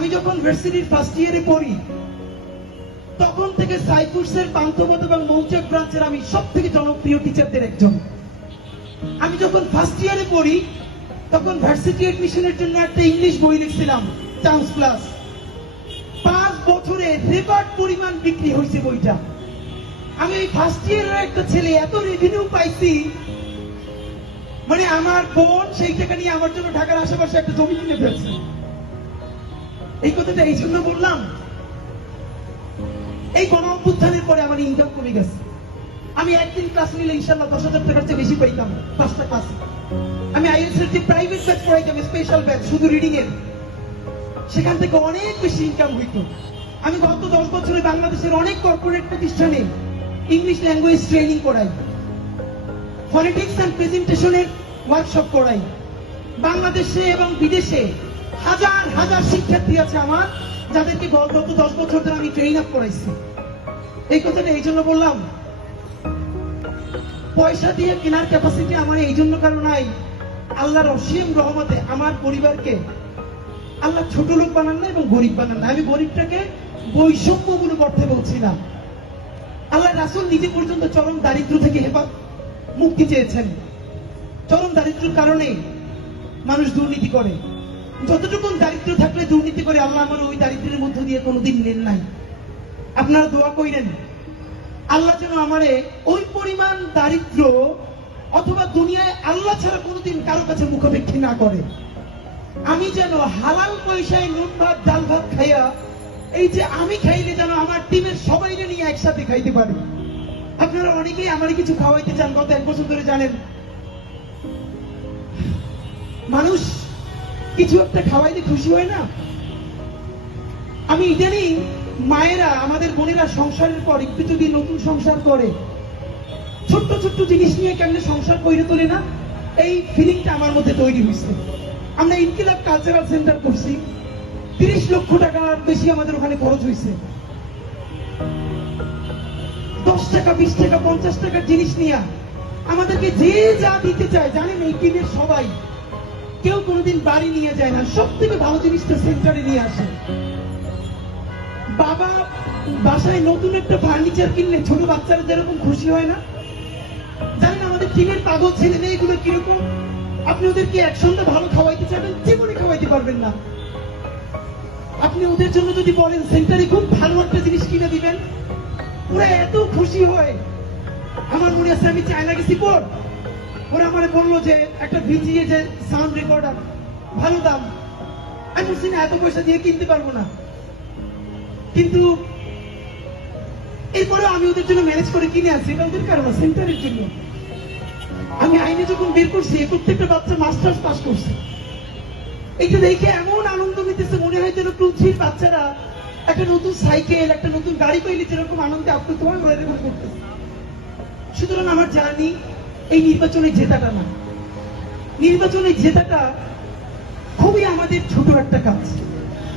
আমি যখন ভার্সিটির ফার্স্ট ইয়ারে পড়ি তখন থেকে সাইফুরসের পান্থপথ এবং মৌচাক ব্রাঞ্চের আমি সব থেকে জনপ্রিয় টিচারদের একজন। আমি যখন ফার্স্ট ইয়ারে পড়ি তখন ভার্সিটি এডমিশনের জন্য একটা ইংলিশ বই লিখছিলাম, চান্স প্লাস। 5 বছরে রেকর্ড পরিমাণ বিক্রি হয়েছে বইটা। আমি ওই ফার্স্ট ইয়ারের একটা ছেলে, এত রেভিনিউ পাইছি, মানে আমার বোন সেই টাকা নিয়ে আমার জন্য ঢাকার আশেপাশে একটা জমি কিনে ফেলছে। এই কথাটা এই জন্য বললাম, এই গণ অভ্যুত্থানের পরে আমার ইনকাম কমে গেছে। আমি একদিন ক্লাস নিলে ইনশাল্লাহ 10,000 টাকার চেয়ে বেশি পাইতাম 5টা ক্লাসে। আমি আইএলটিএস এর যে প্রাইভেট ব্যাচ পড়াইতাম, স্পেশাল ব্যাচ শুধু রিডিং এর, সেখান থেকে অনেক বেশি ইনকাম হইতো। আমি গত 10 বছরে বাংলাদেশের অনেক কর্পোরেট প্রতিষ্ঠানে ইংলিশ ল্যাঙ্গুয়েজ ট্রেনিং করাই, ফনেটিক্স এন্ড প্রেজেন্টেশনের ওয়ার্কশপ করাই। বাংলাদেশে এবং বিদেশে হাজার হাজার শিক্ষার্থী আছে আমার, যাদেরকে গত 10 বছর ধরে আমি ট্রেন আপ করাইছি। এই কথাটা এই জন্য বললাম, পয়সা দিয়ে কেনার ক্যাপাসিটি আমার এই জন্য কারণ নাই। আল্লাহর অসীম রহমতে আমার পরিবারকে আল্লাহ ছোট লোক বানান না এবং গরিব বানান না। আমি গরিবটাকে বৈষম্যমূলক অর্থে বলছি না। আল্লাহ রাসূল নিজে পর্যন্ত চরম দারিদ্র থেকে মুক্তি চেয়েছেন। চরম দারিদ্রের কারণে মানুষ দুর্নীতি করে। যতটুকু দারিদ্র থাকলে দুর্নীতি করে, আল্লাহ আমার ওই দারিদ্রের মধ্য দিয়ে কোনোদিন নেন নাই। আপনারা দোয়া কইরেন আল্লাহ যেন আমারে ওই পরিমাণ দারিদ্র অথবা দুনিয়ায় আল্লাহ ছাড়া কোনোদিন কারো কাছে মুখাপেক্ষী না করে। আমি যেন হালাল পয়সায় নুন ভাত ডাল ভাত খাইয়া, এই যে আমি খাইলে যেন আমার টিমের সবাইকে নিয়ে একসাথে খাইতে পারি। আপনারা অনেকেই আমার কিছু খাওয়াইতে চান, গত 1 বছর ধরে জানেন। মানুষ কিছু একটা খাওয়াইতে খুশি হয় না? আমি ইদানিং মায়েরা, আমাদের বোনেরা সংসারের পর একটু যদি নতুন সংসার করে, ছোট্ট ছোট্ট জিনিস নিয়ে কেমনে সংসার করে তোলে না, এই ফিলিংটা আমার মধ্যে তৈরি হয়েছে। আমরা ইনকিলাব কালচারাল সেন্টার করছি, 30 লক্ষ টাকার বেশি আমাদের ওখানে খরচ হয়েছে। 10 টাকা 20 টাকা 50 টাকার জিনিস নিয়ে আমাদেরকে যে যা দিতে চায়, জানেন এই টিমের সবাই কেউ কোনোদিন বাড়ি নিয়ে যায় না, সব থেকে ভালো জিনিসটা সেন্টারে নিয়ে আসে। বাবা বাসায় নতুন একটা ফার্নিচার কিনলে ছোট বাচ্চারা যেরকম খুশি হয় না, জানেন আমাদের টিমের পাগল ছেলে মেয়েগুলো কিরকম? আপনি ওদেরকে এক সন্ধ্যা ভালো খাওয়াইতে চাইবেন, জীবনে খাওয়াইতে পারবেন না। আপনি ওদের জন্য যদি বলেন সেন্টারে খুব ভালো একটা জিনিস কিনে দিবেন, ওরা এত খুশি হয়। আমার মনে আছে আমি চায়না গেছি পর, ওরা আমার বললো যে একটা ভিজিএ যে সাউন্ড রেকর্ডার ভালো দাম, আমি বলছি না এত পয়সা দিয়ে কিনতে পারবো না। কিন্তু এরপরে আমি ওদের জন্য ম্যানেজ করে কিনে আনছি, এটা ওদের কারণ সেন্টারের জন্য। আমি আইনে যখন বের করছি, প্রত্যেকটা বাচ্চা মাস্টার্স পাস করছে। এটা দেখে এমন আনন্দ নিতেছে, মনে হয় যেন 2-3 বাচ্চারা একটা নতুন সাইকেল, একটা নতুন গাড়ি পাইলে যেরকম আনন্দে আপ্লুত হয়, ওরা এরকম করতেছে। সুতরাং আমার জানি এই নির্বাচনে জেতাটা না, নির্বাচনে জেতাটা খুবই আমাদের ছোট একটা কাজ।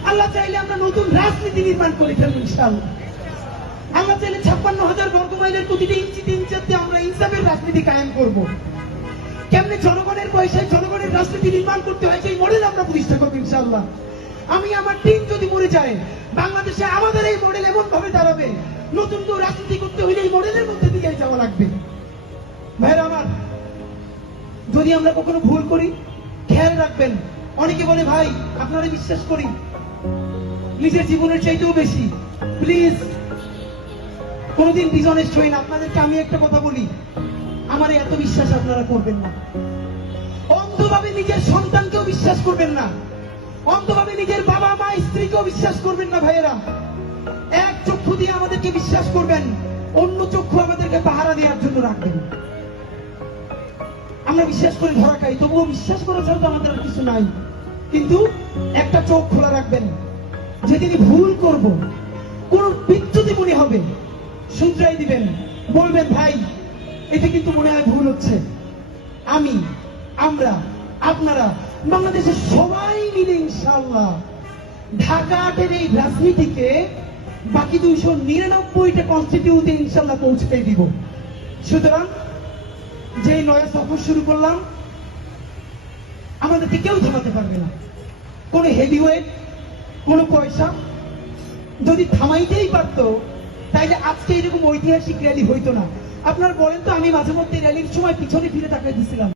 আল্লাহ চাইলে আমরা নতুন রাজনীতি নির্মাণ করে ফেলবো ইনশাআল্লাহ। আল্লাহ চাইলে 56,000 বর্গমাইলের প্রতিটি ইঞ্চিতে ইঞ্চিতে আমরা ইনসাফের রাজনীতি কায়েম করব। কেমনে জনগণের পয়সায় জনগণের রাজনীতি নির্মাণ করতে হয়, সেই মডেল আমরা প্রতিষ্ঠা করবো ইনশাআল্লাহ। আমি আমার টিম যদি মরে যায়, বাংলাদেশে আমাদের এই মডেল এমন ভাবে দাঁড়াবে, নতুন কেউ রাজনীতি করতে হলে এই মডেলের মধ্যে দিয়ে যাওয়া লাগবে। ভাইরা আমার, যদি আমরা কখনো ভুল করি, খেয়াল রাখবেন। অনেকে বলে ভাই আপনারা বিশ্বাস করি নিজের জীবনের চাইতেও বেশি, প্লিজ কোনদিন ডিসঅনেস্ট হই না। আপনাদেরকে আমি একটা কথা বলি, আমার এত বিশ্বাস আপনারা করবেন না। অন্ধভাবে নিজের সন্তানকেও বিশ্বাস করবেন না, অন্ধভাবে নিজের বাবা মা স্ত্রীকেও বিশ্বাস করবেন না। ভাইয়েরা, এক চক্ষু দিয়ে আমাদেরকে বিশ্বাস করবেন, অন্য চক্ষু আমাদেরকে পাহারা দেওয়ার জন্য রাখবেন। আমরা বিশ্বাস করে ধরা খাই, তবুও বিশ্বাস করা ছাড়া তো আমাদের আর কিছু নাই। কিন্তু একটা চোখ খোলা রাখবেন, যেদিনই ভুল করব, কোন বিচ্যুতি মনে হবে, শুধরাই দিবেন, বলবেন ভাই এটা কিন্তু মনে হয় ভুল হচ্ছে। আমি, আমরা, আপনারা, বাংলাদেশের সবাই মিলে ইনশাআল্লাহ ঢাকা 8-এর এই রাজনীতিকে বাকি 299টা কনস্টিটিউতে ইনশাআল্লাহ পৌঁছতে দিব। সুতরাং যে নয়া সফর শুরু করলাম, আমাদেরকে কেউ থামাতে পারবে না। কোন হেভিওয়েট, কোনো পয়সা যদি থামাইতেই পারতো তাইলে আজকে এরকম ঐতিহাসিক র্যালি হইতো না। আপনার বলেন তো, আমি মাঝে মধ্যে র্যালির সময় পিছনে ফিরে তাকাই দিছিলাম।